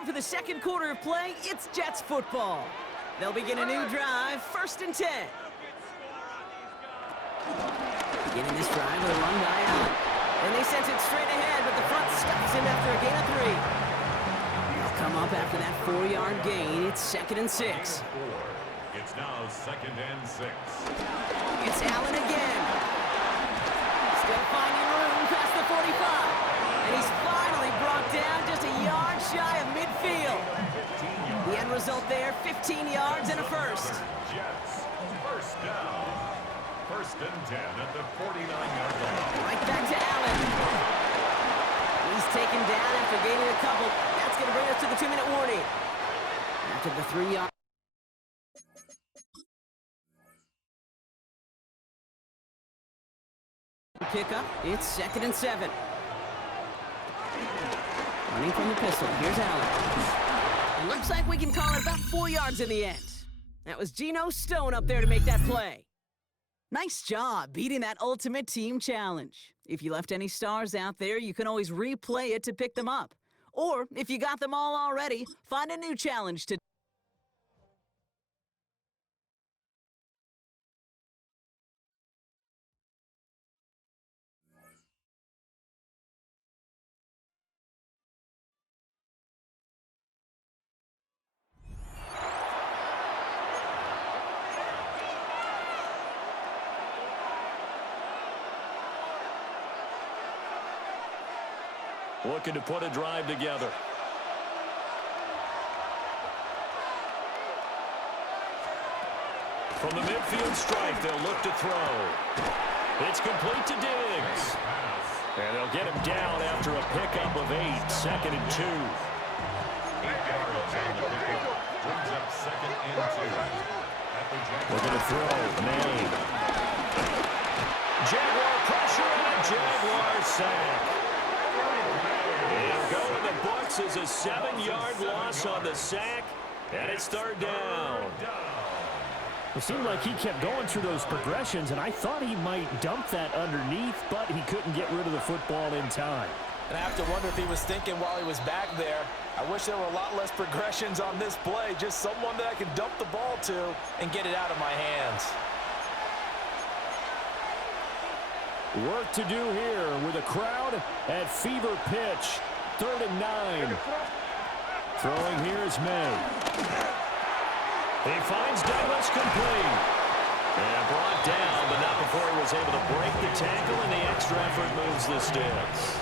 time for the second quarter of play. It's Jets football. They'll begin a new drive, 1st and 10. Beginning this drive with a run by Allen. And they sent it straight ahead, but the front stops him after a gain of 3. They'll come up after that 4-yard gain. It's 2nd and 6. It's now 2nd and 6. It's Allen again. Still finding room past the 45. And he's finally brought down just a yard shy of midfield. The end result there, 15 yards and a first. Jets, first down. 1st and 10 at the 49-yard line. Right back to Allen. He's taken down after gaining a couple. That's going to bring us to the 2-minute warning. After the 3-yard. Pickup, it's 2nd and 7. Running from the pistol, here's Allen. It looks like we can call it about 4 yards in the end. That was Geno Stone up there to make that play. Nice job beating that ultimate team challenge. If you left any stars out there, you can always replay it to pick them up. Or, if you got them all already, find a new challenge to looking to put a drive together. From the midfield strike, they'll look to throw. It's complete to Diggs. And they'll get him down after a pickup of 8, 2nd and 2. 8 yards on the pickup. Brings up 2nd and 2. We're going to throw. May. Jaguar pressure and a Jaguar sack. It'll go in the books as a 7-yard loss on the sack, and it's 3rd down. It seemed like he kept going through those progressions, and I thought he might dump that underneath, but he couldn't get rid of the football in time. And I have to wonder if he was thinking while he was back there, I wish there were a lot less progressions on this play, just someone that I can dump the ball to and get it out of my hands. Work to do here with a crowd at fever pitch. 3rd and 9. Throwing here is May. He finds Douglas complete. And brought down, but not before he was able to break the tackle, and the extra effort moves the sticks.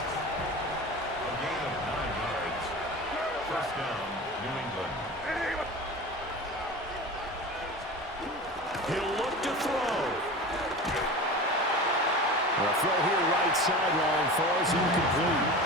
A gain of 9 yards. 1st down, New England. He'll look to throw. A throw here right sideline falls incomplete.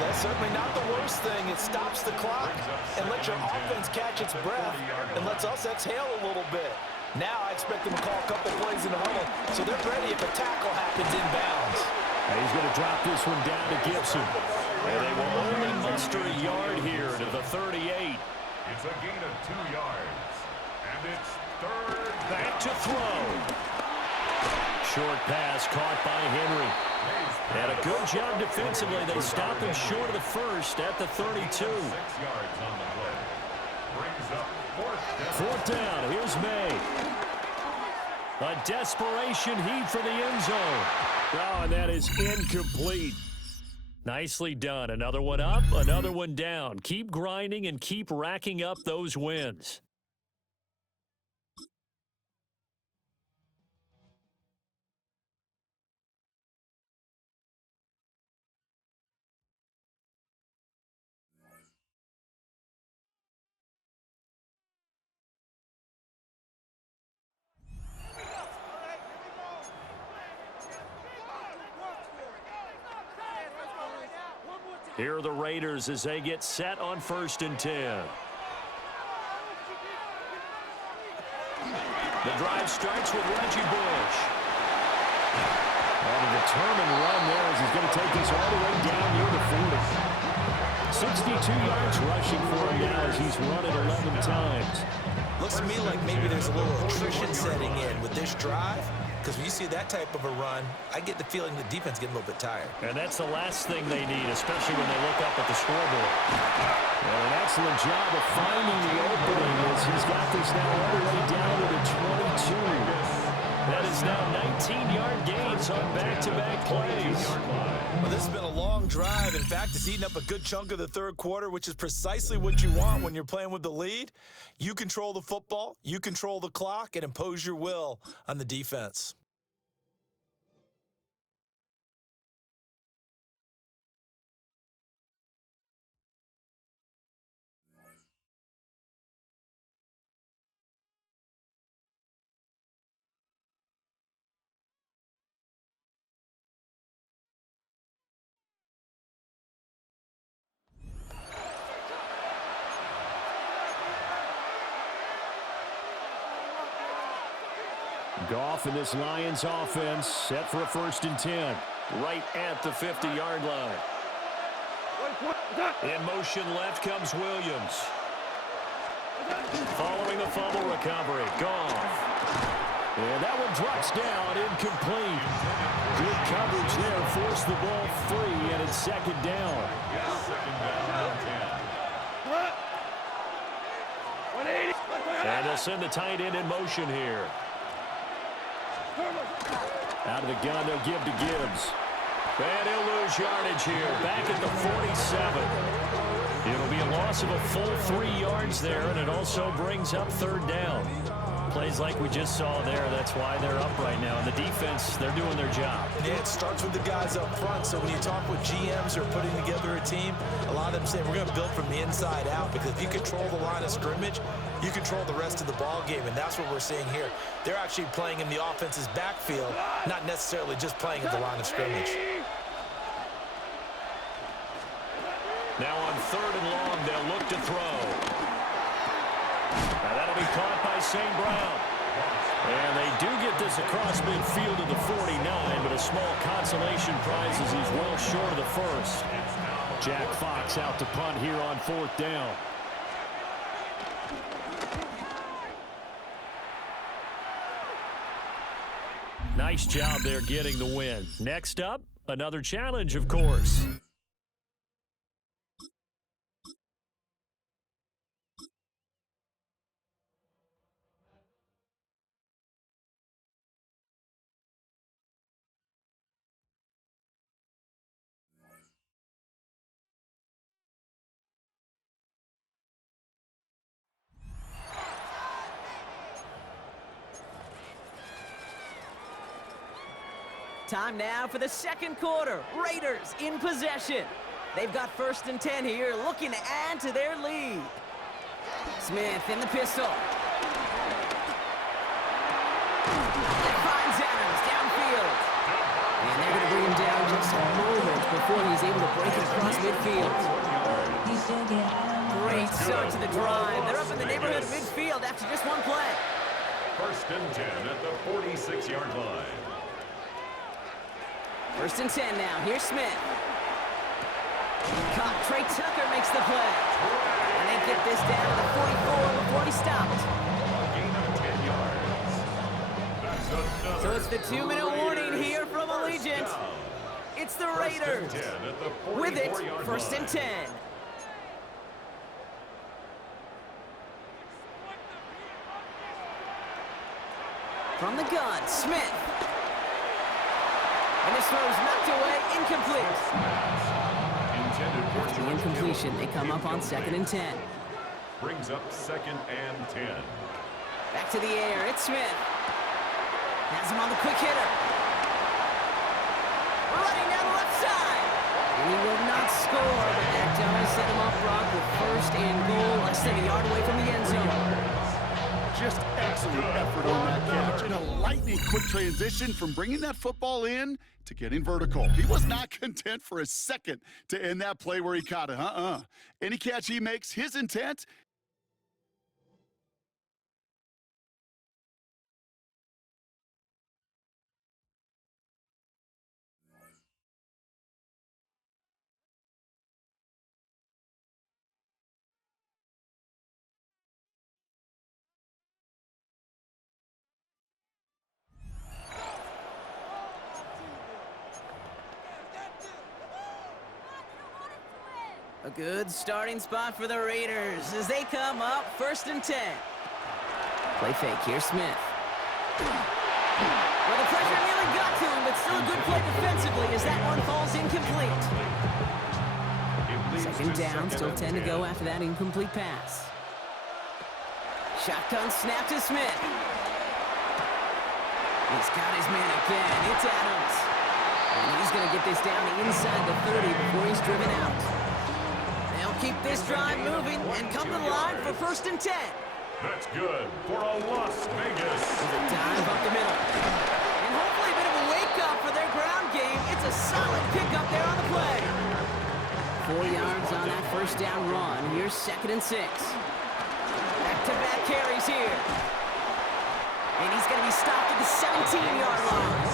That's certainly not the worst thing. It stops the clock and lets your offense catch its breath and lets us exhale a little bit. Now I expect them to call a couple plays in the huddle so they're ready if a tackle happens inbounds. And he's going to drop this one down to Gibson. And they will only muster a yard here to the 38. It's a gain of 2 yards. And it's 3rd. Back to throw. Short pass caught by Henry. And a good job defensively. They stop him short of the first at the 32. 6 yards on the play. Brings up 4th down. Here's May. A desperation heave for the end zone. Oh, and that is incomplete. Nicely done. Another one up, another one down. Keep grinding and keep racking up those wins. Here are the Raiders as they get set on 1st and 10. The drive starts with Reggie Bush. And a determined run there as he's going to take this all the way down near the 40. 62 yards rushing for him now as he's run it 11 times. Looks to me like maybe there's a little attrition setting in with this drive, because when you see that type of a run, I get the feeling the defense getting a little bit tired. And that's the last thing they need, especially when they look up at the scoreboard. Well, an excellent job of finding the opening as he's got this now all the way down to the 22. That is now 19-yard gains on back-to-back plays. Well, this has been a long drive. In fact, it's eaten up a good chunk of the third quarter, which is precisely what you want when you're playing with the lead. You control the football, you control the clock, and impose your will on the defense. Goff and this Lions offense set for a 1st and 10. Right at the 50-yard line. In motion left comes Williams. Following the fumble recovery, Goff. And that one drops down, incomplete. Good coverage there, forced the ball free, and it's 2nd down. And they'll send the tight end in motion here. Out of the gun, they'll give to Gibbs. And he'll lose yardage here, back at the 47. It'll be a loss of a full 3 yards there, and it also brings up 3rd down. Plays like we just saw there, that's why they're up right now. And the defense, they're doing their job. Yeah, it starts with the guys up front. So when you talk with GMs who are putting together a team, a lot of them say we're going to build from the inside out, because if you control the line of scrimmage, you control the rest of the ball game, and that's what we're seeing here. They're actually playing in the offense's backfield, not necessarily just playing at the line of scrimmage. Now on 3rd and long, they'll look to throw. Now that'll be caught by St. Brown. And they do get this across midfield to the 49, but a small consolation prize as he's well short of the 1st. Jack Fox out to punt here on 4th down. Nice job there getting the win. Next up, another challenge, of course. Time now for the 2nd quarter. Raiders in possession. They've got 1st and 10 here, looking to add to their lead. Smith in the pistol. It finds Adams downfield. And they're going to bring him down just a moment before he's able to break it across midfield. Great start to the drive. They're up in the neighborhood of midfield after just one play. 1st and 10 at the 46-yard line. 1st and 10 now. Here's Smith. Caught. Trey Tucker makes the play. And they get this down to the 44 before he stopped. Gain of 10 yards. So it's the 2-minute warning here from Allegiant. It's the Raiders. With it, 1st and 10. From the gun, Smith. And this throw is knocked away, incomplete. After the incompletion, they come up on 2nd and 10. Brings up 2nd and 10. Back to the air, it's Smith. Has him on the quick hitter. Running down the left side. And he will not score, but that does set him up, Brock, with 1st and goal, less than a yard away from the end zone. Just excellent effort on that catch, and a lightning quick transition from bringing that football in to getting vertical. He was not content for a second to end that play where he caught it. Any catch he makes, his intent Good starting spot for the Raiders as they come up 1st and 10. Play fake, here's Smith. Well, the pressure nearly got to him, but still a good play defensively as that one falls incomplete. 2nd down, still 10 to go after that incomplete pass. Shotgun snap to Smith. He's got his man again. It's Adams. And he's going to get this down inside the 30 before he's driven out. They'll keep this drive moving and come to the line for 1st and 10. That's good for a Las Vegas. There's a dive up the middle. And hopefully a bit of a wake-up for their ground game. It's a solid pickup there on the play. 4 yards on that 1st down run. Here's 2nd and 6. Back-to-back carries here. And he's going to be stopped at the 17-yard line.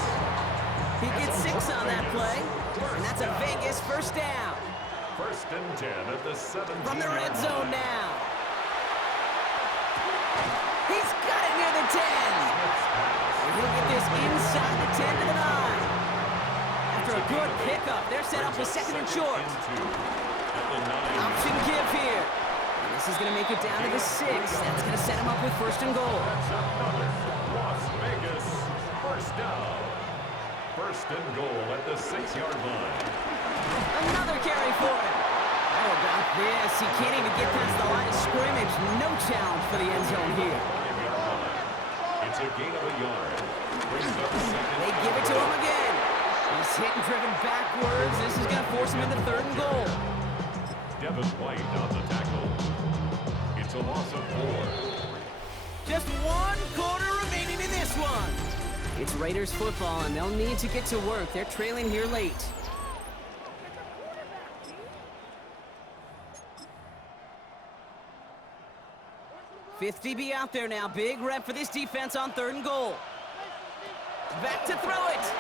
He gets 6 on that play. And that's a Vegas 1st down. 1st and 10 at the 17. From the red zone now. He's got it near the 10. And he'll get this inside the 10 to the 9. After a good pickup, they're set up with 2nd and short. Option give here. And this is going to make it down to the 6. That's going to set him up with 1st and goal. Las Vegas 1st down. 1st and goal at the 6-yard line. Another carry for him. How about this? He can't even get past the line of scrimmage. No challenge for the end zone here. It's a gain of a yard. Brings up 2nd. They give it to him again. He's hit and driven backwards. This is going to force him into 3rd and goal. Devin White on the tackle. It's a loss of 4. Just 1 quarter remaining in this one. It's Raiders football, and they'll need to get to work. They're trailing here late. Fifth DB out there now. Big rep for this defense on 3rd and goal. Back to throw it.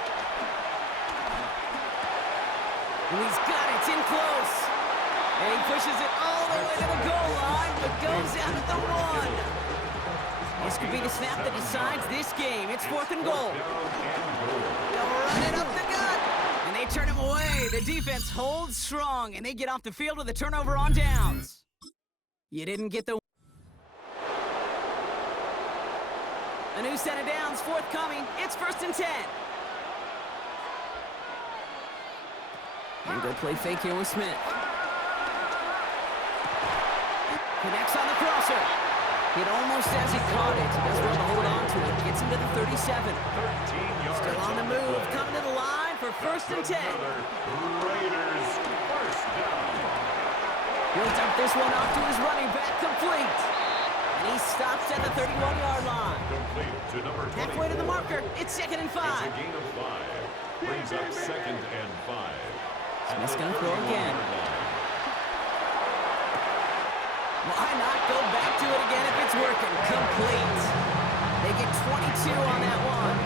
And he's got it. It's in close. And he pushes it all the way to the goal line, but goes out at the 1. This could be the snap that decides this game. It's 4th and goal. They'll run it up the gut. And they turn him away. The defense holds strong, and they get off the field with a turnover on downs. You didn't get the... A new set of downs forthcoming. It's 1st and 10. And go play fake here with Smith. Connects on the crosser. Hit almost as he caught it. He does well to hold on to it. Gets him to the 37. Still on the move. Coming to the line for 1st and 10. Raiders 1st down. He'll dump this one off to his running back. Complete. And he stops at the 31-yard line. Complete to number 20. Halfway to the marker. It's 2nd and 5. It's a gain of 5. Brings up 2nd and 5. Smith's going to throw again. Why not go back to it again if it's working? Complete. They get 22 on that one.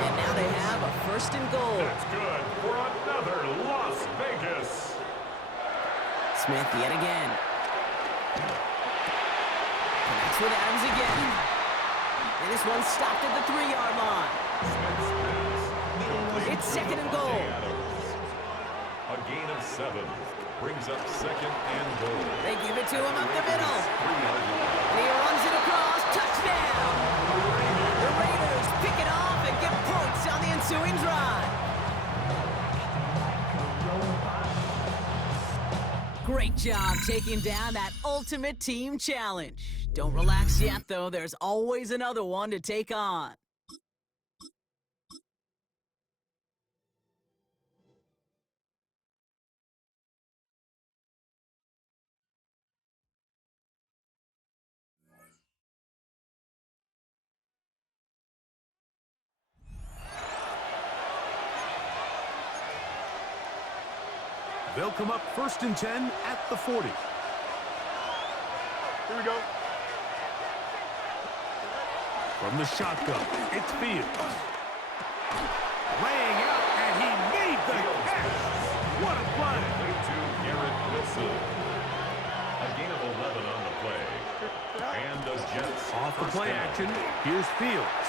And now they have a 1st and goal. That's good for another Las Vegas. Smith yet again. Connects with Adams again. And this one stopped at the 3-yard line. It's 2nd and goal. A gain of 7. Brings up 2nd and goal. They give it to him up the middle. 3-yard line. And he runs it across. Touchdown! The Raiders pick it off and get points on the ensuing drive. Great job taking down that ultimate team challenge. Don't relax yet, though. There's always another one to take on. They'll come up 1st and 10 at the 40. Here we go. From the shotgun, it's Fields. Laying out, and he made the catch. What a play. To Garrett Wilson. A gain of 11 on the play. And the Jets Off the play down. action, here's Fields.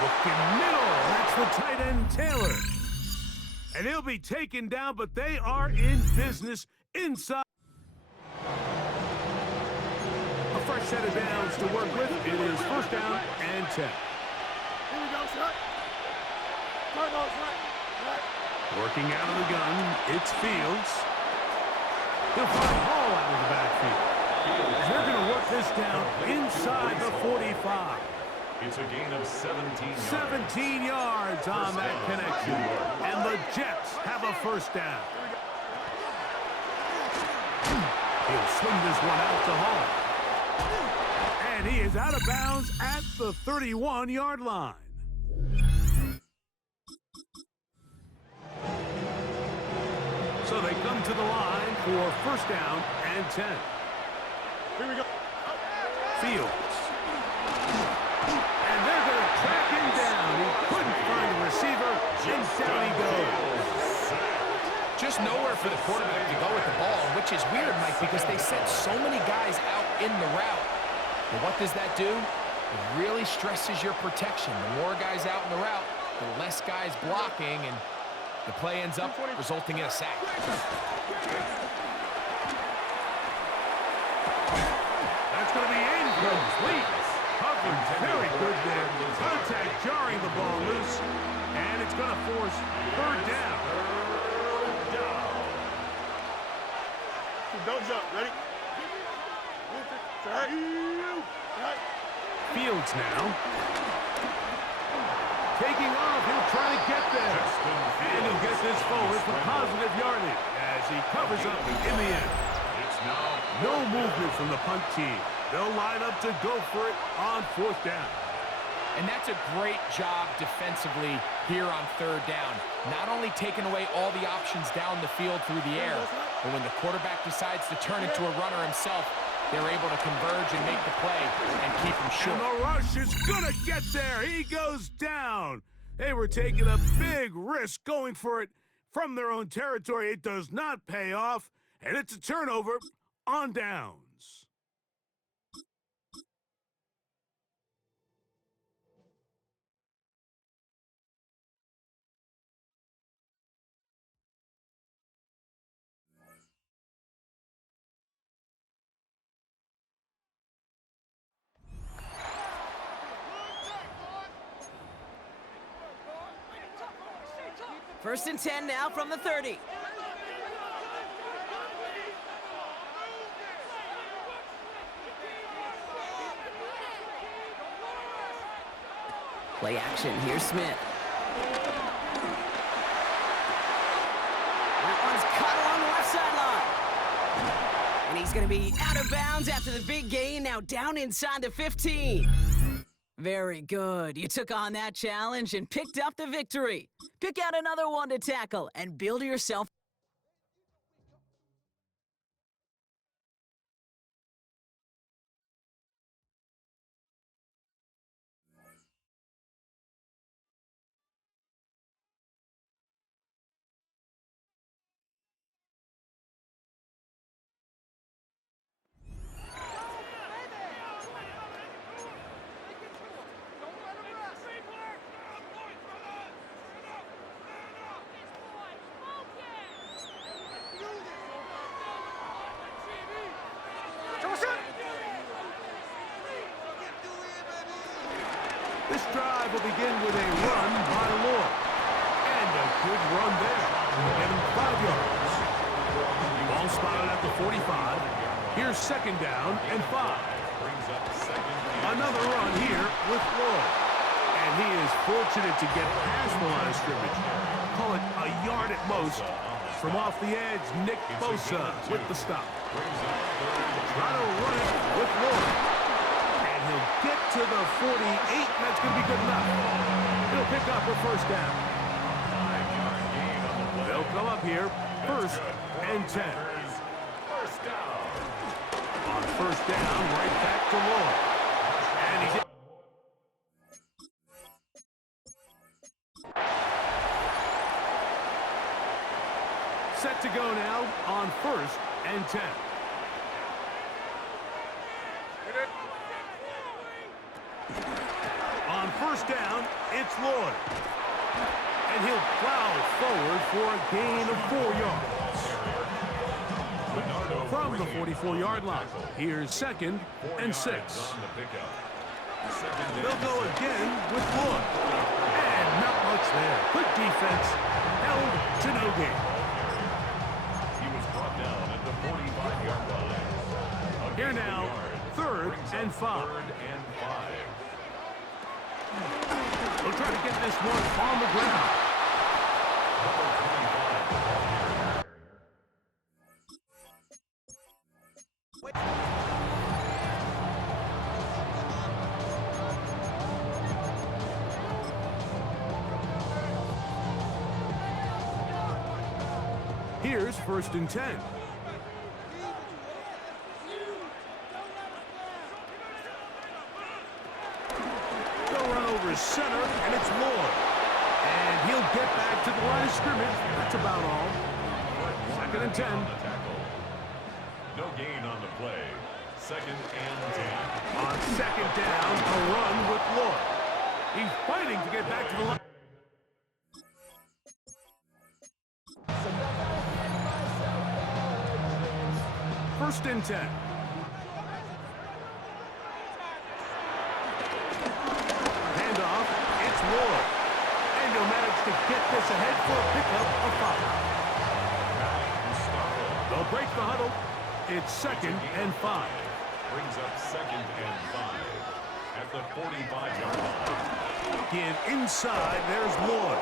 Looking middle, that's the tight end Taylor. And he'll be taken down, but they are in business inside. fresh set of downs to work with. It is first down and 10. Here we go, shot. Working out of the gun, it's Fields. He'll find Hall out of the backfield. They're going to work this down inside the 45. It's a gain of 17 yards. 17 yards on that connection. And the Jets have a first down. He'll swing this one out to Hall. And he is out of bounds at the 31-yard line. So they come to the line for first down and 10. Here we go. Fields. And they're going to track him down. He couldn't find a receiver, and down he goes. Just nowhere for the quarterback to go with the ball, which is weird, Mike, because they sent so many guys out in the route. But what does that do? It really stresses your protection. The more guys out in the route, the less guys blocking, and the play ends up resulting in a sack. That's going to be incomplete. Coverage very good there. Contact jarring the ball loose, and it's going to force third down. Don't jump. Ready? Fields now. Taking off, he'll try to get there. And he'll get this forward for positive yardage as he covers up in the end. No movement from the punt team. They'll line up to go for it on fourth down. And that's a great job defensively here on third down. Not only taking away all the options down the field through the air, but when the quarterback decides to turn into a runner himself, they're able to converge and make the play and keep him short. And the rush is going to get there. He goes down. They were taking a big risk going for it from their own territory. It does not pay off, and it's a turnover on downs. First and 10 now from the 30. Play action. Here's Smith. That one's caught along the left sideline. And he's going to be out of bounds after the big gain. Now down inside the 15. Very good. You took on that challenge and picked up the victory. Pick out another one to tackle and build yourself. This drive will begin with a run by Lord. And a good run there. Get him 5 yards. Ball spotted at the 45. Here's second down and 5. Another run here with Lord. And he is fortunate to get past the line of scrimmage. Call it a yard at most. From off the edge, Nick Bosa with the stop. Try to run it with Lord. And he'll get to the 48. That's going to be good enough. He'll pick up a first down. They'll come up here, first and 10. On first down, right back to Lord. And he's set to go now on first and 10. On first down, it's Lord. And he'll plow forward for a gain of 4 yards. from the 44-yard line. Here's 2nd and 6. They'll go again with Lloyd. And not much there. Good defense. Held to no gain. He was brought down at the 45-yard line. Here now, 3rd and 5. They'll try to get this one on the ground. Here's 1st and 10. They'll run over center, and it's Lloyd. And he'll get back to the line of scrimmage. That's about all. 2nd and 10. No gain on the play. 2nd and 10. On 2nd down, a run with Lloyd. He's fighting to get back to the line. First and 10. Handoff. It's Lloyd. And he'll manage to get this ahead for a pickup of 5. They'll break the huddle. It's 2nd and 5. Brings up 2nd and 5 at the 45-yard line. Again, inside, there's Lloyd.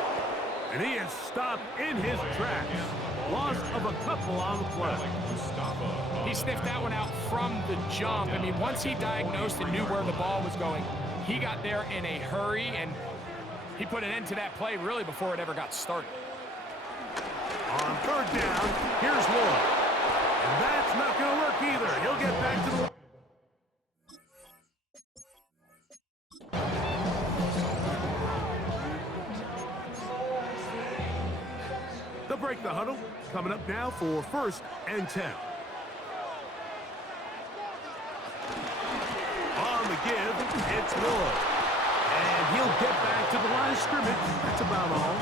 And he is stopped in his tracks. Loss of a couple on the play. He sniffed that one out from the jump. I mean, once he diagnosed and knew where the ball was going, he got there in a hurry, and he put an end to that play really before it ever got started. On 3rd down, here's Lloyd. And that's not going to work either. He'll get back to the... They'll break the huddle. Coming up now for 1st and 10. On the give, it's Lloyd. And he'll get back to the line of scrimmage. That's about all.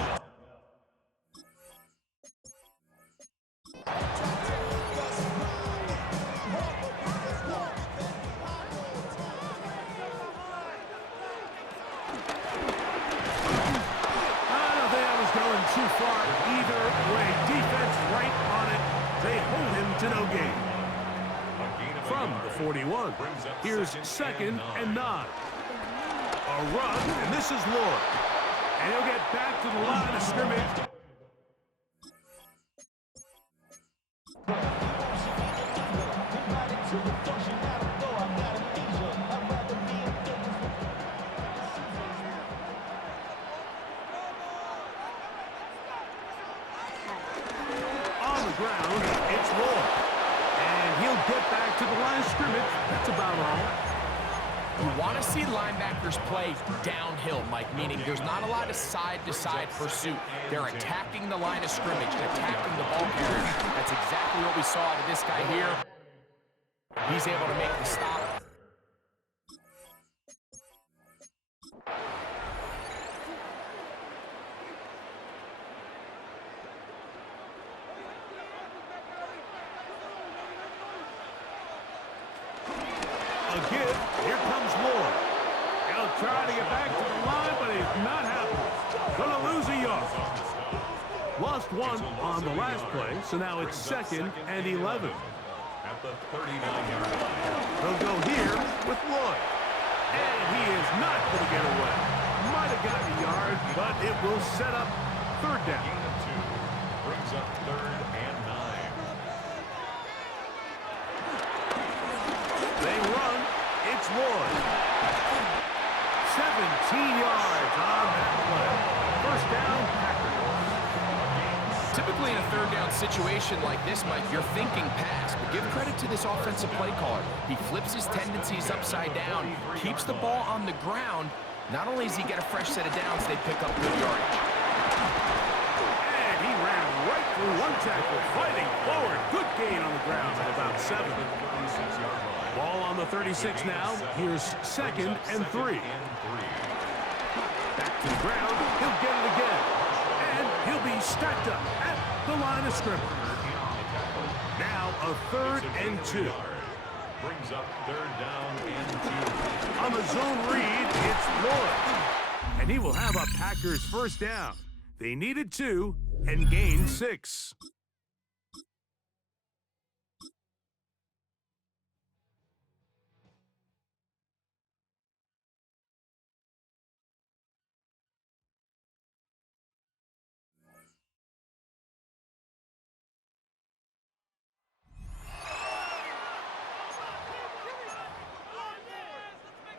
Too far either way. Defense right on it. They hold him to no gain. From the 41, here's 2nd and 9. A run, and this is Lloyd. And he'll get back to the line of scrimmage. Ground, it's Lloyd. And he'll get back to the line of scrimmage. That's about all. You want to see linebackers play downhill, Mike, meaning there's not a lot of side-to-side pursuit. They're attacking the line of scrimmage, attacking the ball carrier. That's exactly what we saw out of this guy here. He's able to make the stop. Give. Here comes Lloyd. He'll try to get back to the line, but he's not happening. Gonna lose a yard. Lost one on the last play, so now it's 2nd and 11. At the 39-yard line. They'll go here with Lloyd. And he is not going to get away. Might have gotten a yard, but it will set up 3rd down. Gain of 2. Brings up 3rd and 9. They run. It's Lloyd. 17 yards on that play. 1st down, Packers. Typically in a 3rd down situation like this, Mike, you're thinking pass, but give credit to this offensive play caller. He flips his tendencies upside down, keeps the ball on the ground. Not only does he get a fresh set of downs, they pick up good yardage. And he ran right through one tackle, fighting forward. Good gain on the ground at about 7. Ball on the 36 now. Here's 2nd and 3. Back to the ground. He'll get it again. And he'll be stacked up at the line of scrimmage. Now a 3rd and 2. Brings up 3rd down and 2. On the zone read, it's Lloyd. And he will have a Packers first down. They needed 2 and gained 6.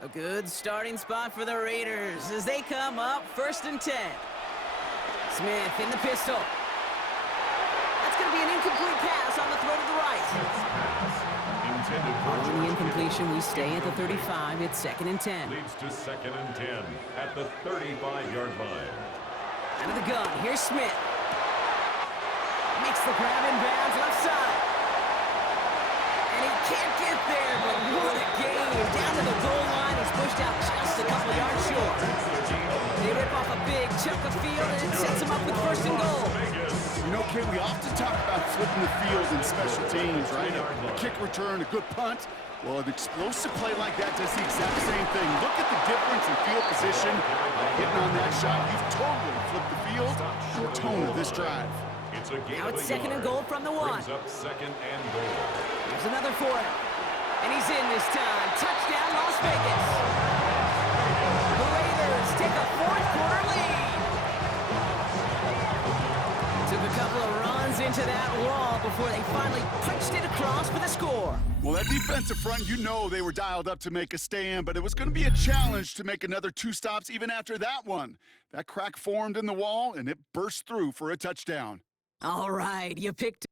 A good starting spot for the Raiders as they come up 1st and 10. Smith in the pistol. That's going to be an incomplete pass on the throw to the right. Following the incompletion, we stay at the 35. It's 2nd and 10. Leads to 2nd and 10 at the 35-yard line. Out of the gun, here's Smith. Makes the grab in bounds left side. And he can't get there, but what a game. Down to the goal line, he's pushed out just a couple yards short. They rip off a big chunk of field, and it sets him up with 1st and goal. You know, Kid, we often talk about flipping the field in special teams, right? A kick return, a good punt. Well, an explosive play like that does the exact same thing. Look at the difference in field position. By hitting on that shot, you've totally flipped the field and the tone of this drive. Now it's 2nd and goal from the 1. Brings up 2nd and goal. Here's another for him. And he's in this time. Touchdown, Las Vegas. The Raiders take a 4th-quarter lead. Took a couple of runs into that wall before they finally punched it across for the score. Well, that defensive front, you know they were dialed up to make a stand, but it was going to be a challenge to make another 2 stops even after that one. That crack formed in the wall, and it burst through for a touchdown. All right, you picked